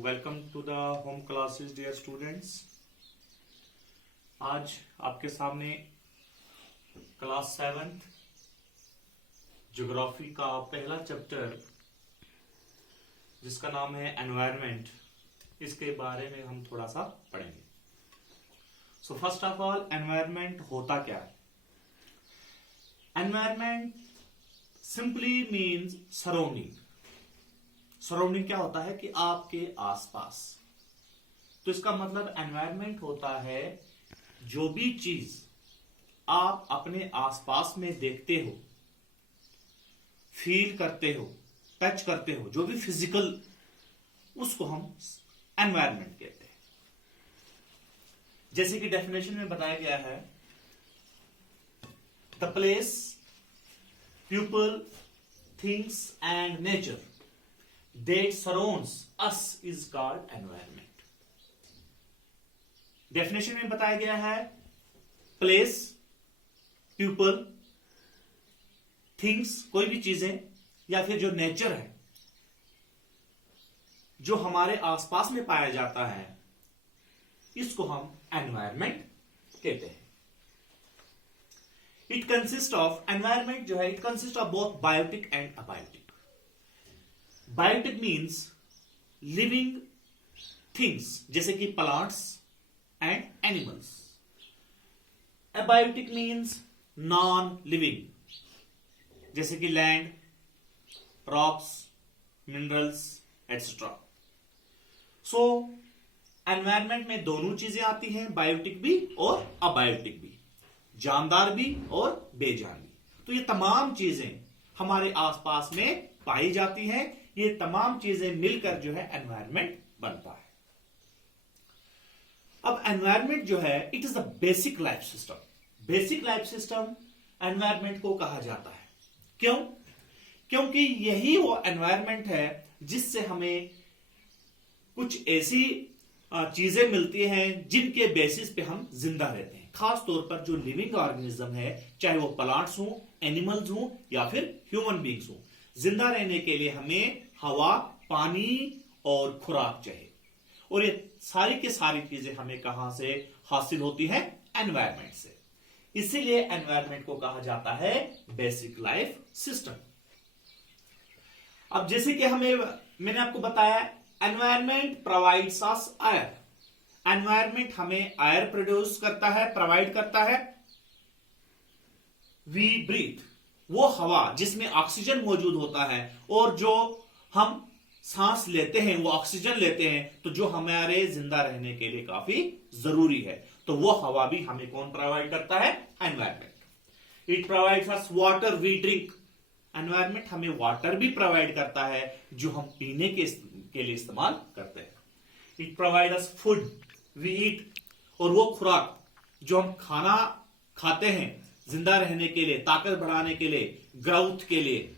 Welcome to the home classes dear students. आज आपके सामने क्लास 7th ज्योग्राफी का पहला चैप्टर जिसका नाम है एनवायरनमेंट, इसके बारे में हम थोड़ा सा पढ़ेंगे। So first of all, environment होता क्या है? Environment simply means surrounding. Surrounding क्या होता है कि आपके आसपास। तो इसका मतलब एनवायरनमेंट होता है जो भी चीज आप अपने आसपास में देखते हो, फील करते हो, टच करते हो, जो भी फिजिकल, उसको हम एनवायरनमेंट कहते हैं। जैसे कि डेफिनेशन में बताया गया है, the place, people, things and nature that surrounds us is called environment. Definition में बताया गया है, प्लेस, पीपल, थिंग्स, कोई भी चीजें, या फिर जो नेचर है, जो हमारे आसपास में पाया जाता है, इसको हम एनवायरनमेंट कहते हैं। इट कंसिस्ट ऑफ, एनवायरनमेंट जो है, it consist of both biotic and abiotic. Biotic means living things, जैसे कि plants and animals. Abiotic means non living, जैसे कि land, rocks, minerals etcetera. So environment में दोनों चीजें आती हैं, बायोटिक भी और अबायोटिक भी, जानदार भी और बेजान भी। तो ये तमाम चीजें हमारे आसपास में पाई जाती हैं। ये तमाम चीजें मिलकर जो है एनवायरनमेंट बनता है। अब एनवायरनमेंट जो है, it is the basic life system. Basic life system environment को कहा जाता है। क्यों? क्योंकि यही वो एनवायरनमेंट है जिससे हमें कुछ ऐसी चीजें मिलती हैं जिनके बेसिस पे हम जिंदा रहते हैं। खास तौर पर जो लिविंग ऑर्गेनिज्म है, चाहे वो प्लांट्स हो, एनिमल्स हो या फिर ह्यूमन बींग्स हो, जिंदा रहने के लिए हमें हवा, पानी और खुराक चाहिए। और ये सारी की सारी चीजें हमें कहां से हासिल होती है? एनवायरनमेंट से। इसीलिए एनवायरनमेंट को कहा जाता है बेसिक लाइफ सिस्टम। अब जैसे कि मैंने आपको बताया, environment provides us air. Environment हमें एयर प्रोड्यूस करता है, प्रोवाइड करता है। वी ब्रीथ, वो हवा जिसमें ऑक्सीजन मौजूद होता है, और जो हम सांस लेते हैं, वो ऑक्सीजन लेते हैं, तो जो हमारे जिंदा रहने के लिए काफी जरूरी है। तो वो हवा भी हमें कौन प्रोवाइड करता है? Environment. It provides us water, we drink. Environment हमें वाटर भी प्रोवाइड करता है जो हम पीने के लिए इस्तेमाल करते हैं। It provide us food, we eat. और वो खुराक जो हम खाना खाते हैं जिंदा रहने के लिए, ताकत बढ़ाने के लिए, ग्रोथ के लिए,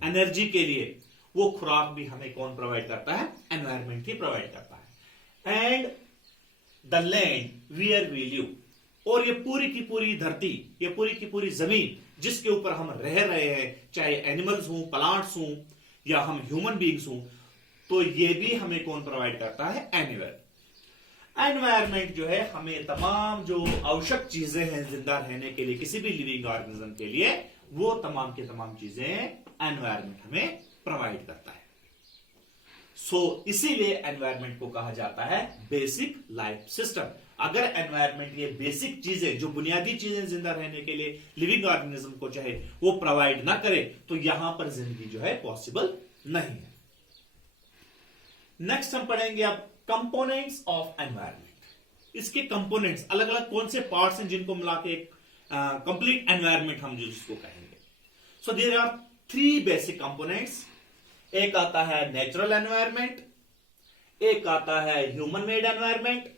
एनर्जी के लिए, वो खुराक भी हमें कौन प्रोवाइड करता है? एनवायरनमेंट ही प्रोवाइड करता है। And the land where we live, और ये पूरी की पूरी धरती, ये पूरी की पूरी जमीन जिसके ऊपर हम रह रहे हैं, चाहे एनिमल्स हों, प्लांट्स हों या हम ह्यूमन बींग्स हों, तो ये भी हमें कौन प्रोवाइड करता है? एनवायरनमेंट जो है हमें तमाम जो आवश्यक चीजें हैं जिंदा रहने के लिए, किसी भी लिविंग ऑर्गेनिज्म के लिए, वो तमाम की तमाम चीजें एनवायरनमेंट हमें प्रोवाइड करता है। सो इसीलिए एनवायरनमेंट को कहा जाता है बेसिक लाइफ सिस्टम। अगर एनवायरनमेंट ये बेसिक चीजें, जो बुनियादी चीजें जिंदा रहने के लिए लिविंग ऑर्गेनिज्म को चाहे वो प्रोवाइड ना करे, तो यहां पर जिंदगी जो है पॉसिबल नहीं है। नेक्स्ट हम पढ़ेंगे अब कंपोनेंट्स ऑफ एनवायरनमेंट। इसके कंपोनेंट्स अलग अलग कौन से पार्ट्स हैं जिनको मिला के एक कंप्लीट एनवायरनमेंट हम जिसको कहेंगे। So there are 3 basic components. एक आता है नेचुरल एनवायरनमेंट, एक आता है ह्यूमन मेड एनवायरनमेंट,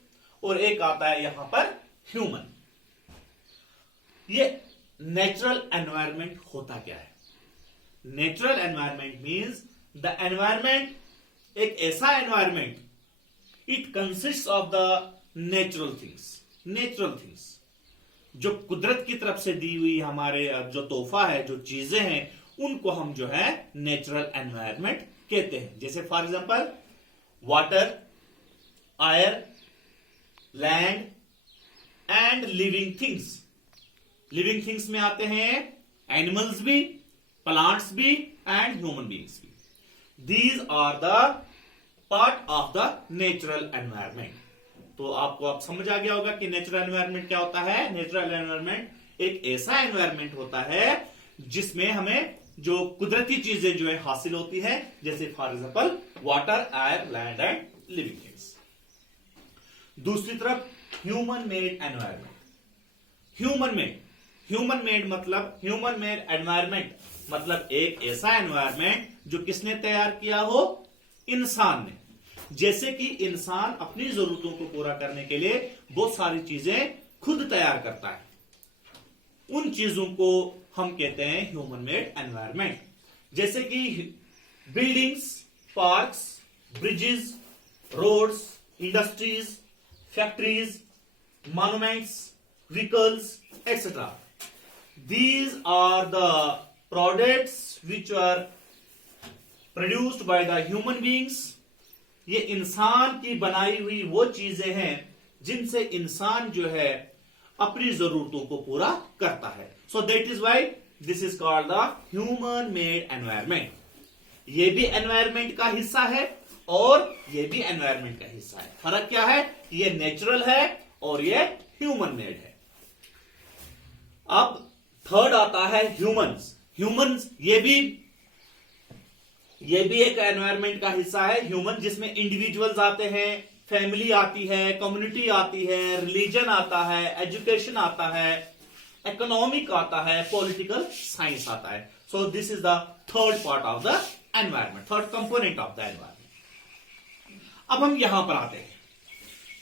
और एक आता है यहां पर ह्यूमन। ये नेचुरल एनवायरनमेंट होता क्या है? Natural environment means the environment, एक ऐसा environment, it consist of the natural things. Natural things जो कुदरत की तरफ से दी हुई हमारे जो तोहफा है, जो चीजें हैं, उनको हम जो है नेचुरल एनवायरनमेंट कहते हैं। जैसे for example water, air, land and living things. Living things में आते हैं एनिमल्स भी, प्लांट्स भी एंड ह्यूमन बीइंग्स भी। These are the part of the natural environment. तो आपको अब समझ आ गया होगा कि नेचुरल एनवायरमेंट क्या होता है। नेचुरल एनवायरमेंट एक ऐसा एनवायरमेंट होता है जिसमें हमें जो कुदरती चीजें जो है हासिल होती है, जैसे for example water, air, land and living things. दूसरी तरफ human made environment. Human made environment मतलब एक ऐसा एनवायरमेंट जो किसने तैयार किया हो, इंसान ने। जैसे कि इंसान अपनी जरूरतों को पूरा करने के लिए बहुत सारी चीजें खुद तैयार करता है, उन चीजों को हम कहते हैं ह्यूमन मेड एनवायरमेंट। जैसे कि buildings, parks, bridges, roads, industries, factories, monuments, vehicles etc. These are the products which are produced by the human beings. ये इंसान की बनाई हुई वो चीजें हैं जिनसे इंसान जो है अपनी जरूरतों को पूरा करता है। So that is why this is called the human made environment. ये भी एनवायरमेंट का हिस्सा है और ये भी एनवायरमेंट का हिस्सा है। फर्क क्या है, ये नेचुरल है और ये ह्यूमन मेड है। अब थर्ड आता है ह्यूमंस ये भी एक एनवायरमेंट का हिस्सा है। ह्यूमन जिसमें इंडिविजुअल्स आते हैं, फैमिली आती है, कम्युनिटी आती है, रिलीजन आता है, एजुकेशन आता है, इकोनॉमिक आता है, पॉलिटिकल साइंस आता है। So this is the third part of the environment, third component of the environment. अब हम यहां पर आते हैं,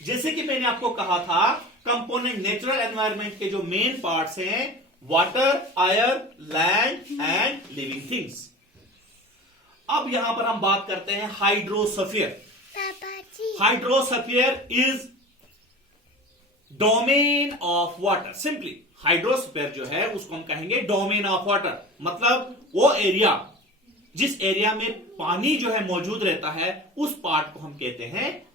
जैसे कि मैंने आपको कहा था कंपोनेंट नेचुरल एनवायरमेंट के जो मेन पार्ट्स हैं water, air, land and living things. अब यहां पर हम बात करते हैं hydrosphere. Hydrosphere is domain of water. Simply hydrosphere जो है उसको हम कहेंगे डोमेन ऑफ वाटर, मतलब वो एरिया जिस एरिया में पानी जो है मौजूद रहता है उस पार्ट को हम कहते हैं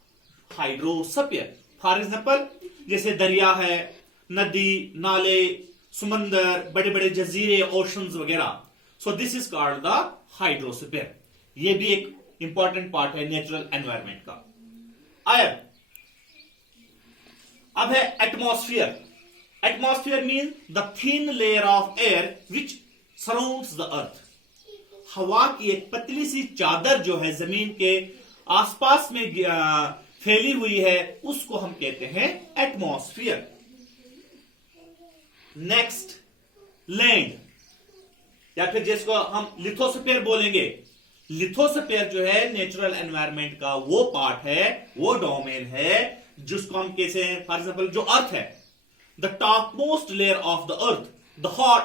हाइड्रोस्फीयर। फॉर एग्जाम्पल जैसे दरिया है, नदी, नाले, समंदर, बड़े बड़े जजीरे, ओशंस वगैरह। So this is called the hydrosphere. ये भी एक इंपॉर्टेंट पार्ट है नेचुरल एनवायरमेंट का। एयर। अब है atmosphere. Atmosphere mean the thin layer of air which surrounds the earth. हवा की एक पतली सी चादर जो है जमीन के आसपास में फैली हुई है उसको हम कहते हैं एटमॉस्फेयर। नेक्स्ट लैंड, या फिर जिसको हम लिथोस्फीयर बोलेंगे। लिथोस्फीयर जो है नेचुरल एनवायरमेंट का वो पार्ट है, वो डोमेन है जिसको हम कैसे, फॉर एग्जाम्पल जो अर्थ है, the top most layer of the earth, the hot,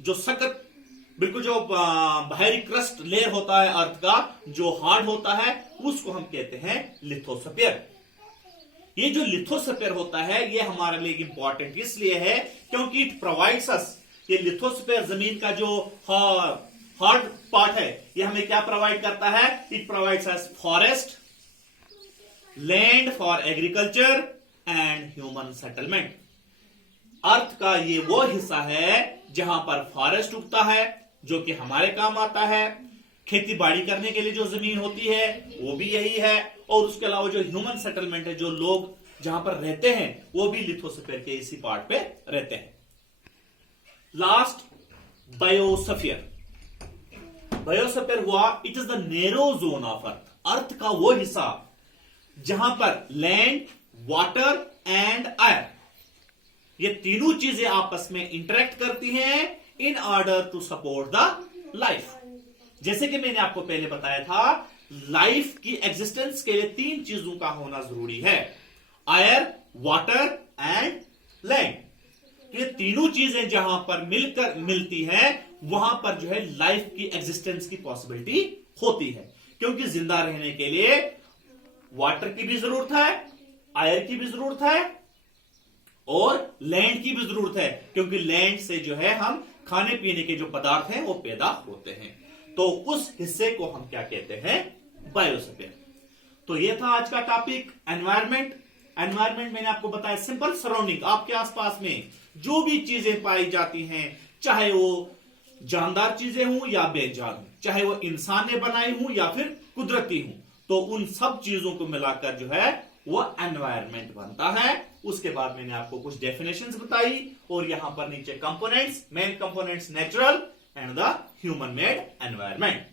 जो सख्त बिल्कुल जो बाहरी क्रस्ट लेयर होता है अर्थ का, जो हार्ड होता है, उसको हम कहते हैं लिथोस्फीयर। ये जो लिथोस्फीयर होता है ये हमारे लिए इंपॉर्टेंट इसलिए है क्योंकि इट प्रोवाइड्स अस, ये लिथोस्फीयर जमीन का जो हार्ड पार्ट है ये हमें क्या प्रोवाइड करता है, it provides us forest, land for agriculture and human settlement. Earth का ये वो हिस्सा है जहां पर फॉरेस्ट उगता है जो कि हमारे काम आता है, खेती बाड़ी करने के लिए जो जमीन होती है वो भी यही है, और उसके अलावा जो ह्यूमन सेटलमेंट है, जो लोग जहां पर रहते हैं वो भी लिथोस्फीयर के इसी पार्ट पे रहते हैं। Last biosphere. बायोस्फीयर हुआ it is the narrow zone of earth. Earth का वो हिस्सा जहां पर लैंड, वाटर एंड एयर, ये तीनों चीजें आपस में इंटरेक्ट करती हैं in order to support the life. जैसे कि मैंने आपको पहले बताया था, लाइफ की एग्जिस्टेंस के लिए तीन चीजों का होना जरूरी है, एयर, वाटर एंड लैंड। तो ये तीनों चीजें जहां पर मिलकर मिलती हैं वहां पर जो है लाइफ की एग्जिस्टेंस की पॉसिबिलिटी होती है, क्योंकि जिंदा रहने के लिए वाटर की भी जरूरत है, एयर की भी जरूरत है और लैंड की भी जरूरत है, क्योंकि लैंड से जो है हम खाने पीने के जो पदार्थ हैं वो पैदा होते हैं। तो उस हिस्से को हम क्या कहते हैं, बायोस्फीयर। तो ये था आज का टॉपिक एनवायरमेंट। एनवायरमेंट मैंने आपको बताया सिंपल सराउंडिंग, आपके आसपास में जो भी चीजें पाई जाती हैं, चाहे वो जानदार चीजें हों या बेजान हों, चाहे वो इंसान ने बनाई हों या फिर कुदरती हों, तो उन सब चीजों को मिलाकर जो है वो एनवायरमेंट बनता है। उसके बाद मैंने आपको कुछ डेफिनेशंस बताई और यहां पर नीचे components, main components natural and the human made environment.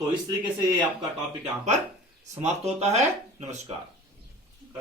तो इस तरीके से ये आपका टॉपिक यहां पर समाप्त होता है। नमस्कार।